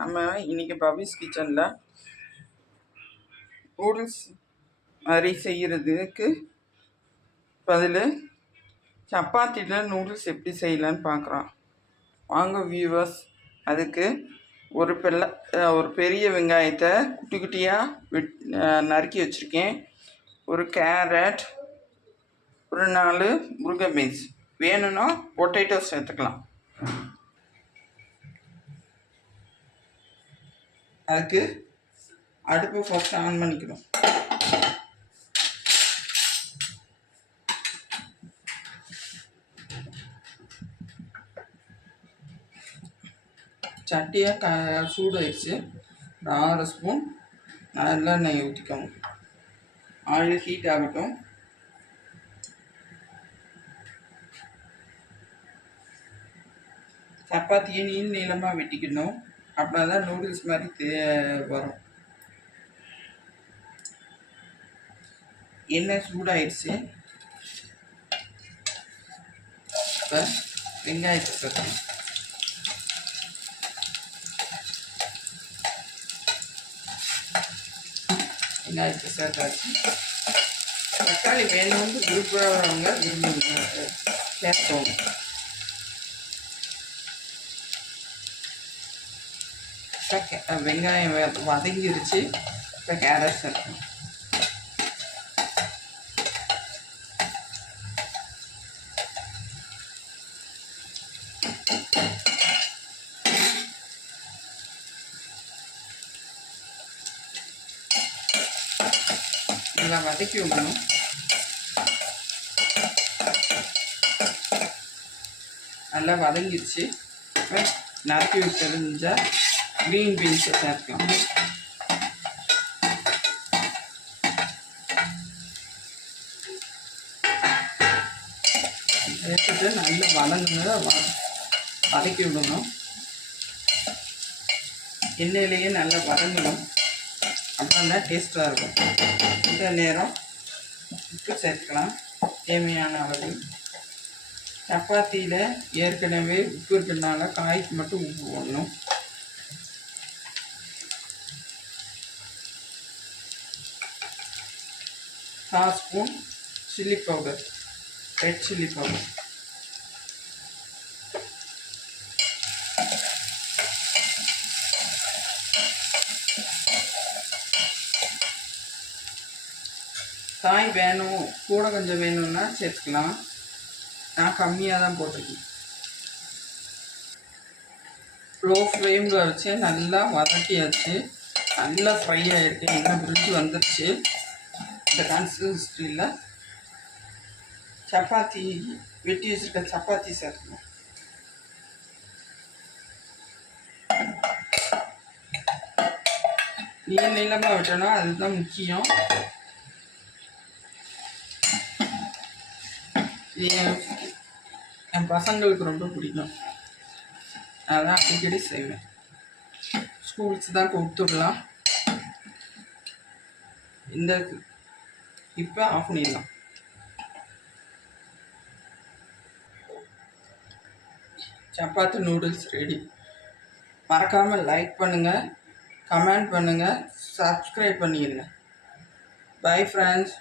நம்ம இன்றைக்கி பவிஸ் கிச்சனில் நூடுல்ஸ் மாதிரி செய்கிறதுக்கு பதில் சப்பாத்தியில் நூடுல்ஸ் எப்படி செய்யலான்னு பார்க்குறோம். வாங்க வியூவர்ஸ். அதுக்கு ஒரு பெரிய வெங்காயத்தை குட்டி குட்டியாக நறுக்கி வச்சுருக்கேன். ஒரு கேரட், ஒரு 4 முருங்கை பீன்ஸ், வேணும்னா பொட்டேட்டோ சேர்த்துக்கலாம். அதுக்கு அடுப்பு ஃபஸ்ட்டு ஆன் பண்ணிக்கணும். சட்டியாக சூடாயிடுச்சு. ஒரு 6 ஸ்பூன் நல்லெண்ணெய் ஊற்றிக்கணும். ஆயில் ஹீட் ஆகட்டும். சப்பாத்தியை நீளமாக வெட்டிக்கணும். அப்படின்னா தான் நூடுல்ஸ் மாதிரி வரும். எண்ணெய் சூடாயிடுச்சு. இப்போ வெங்காயத்தை சேர்க்கணும். வெங்காயத்தை சேர்த்தாச்சு. தக்காளி வேணும்னு விரும்புகிறவங்க சேர்த்தோம். வெங்காயம் வதங்கிருச்சு. இப்போ கேரட் சேர்க்கணும். நல்லா வதக்கி விடணும். நல்லா வதங்கிருச்சு. இப்போ நறுக்கி விட்டுருந்தா க்ரீன் பீன்ஸை சேர்க்கலாம். சேர்த்துட்டு நல்லா வதக்கி விடணும். எண்ணெயிலேயே நல்லா வதங்கணும். அப்புறம் தான் டேஸ்ட்டாக இருக்கும். இந்த நேரம் உப்பு சேர்த்துக்கலாம் தேவையான அளவு. சப்பாத்தியில் ஏற்கனவே உப்பு இருக்கிறதுனால காய்க்கு மட்டும் உப்பு போடணும். ½ spoon chilli powder, red chilli powder. காய் வேணும் கூட கொஞ்சம் வேணும்னா சேர்த்துக்கலாம். நான் கம்மியாக தான் போட்டிருக்கேன். லோ ஃப்ளேமில் வச்சு நல்லா வதக்கியாச்சு. நல்லா ஃப்ரை ஆகிருக்கு. எண்ணெய் பிரிஞ்சு வந்துடுச்சு. இந்த கன்சிஸ்டன்சியில் சப்பாத்தி வெட்டி வச்சுருக்க சப்பாத்தி சேர்க்கணும். நீளமாக வெட்டணும், அதுதான் முக்கியம். என் பசங்களுக்கு ரொம்ப பிடிக்கும். அதான் அடிக்கடி செய்வேன். ஸ்கூல்ஸ் தான் கொடுத்துடலாம். இந்த இப்போ ஆஃப் பண்ணிடலாம். Chapati noodles ready. மறக்காமல் லைக் பண்ணுங்கள், கமெண்ட் பண்ணுங்கள், சப்ஸ்கிரைப் பண்ணிடுங்க. Bye friends.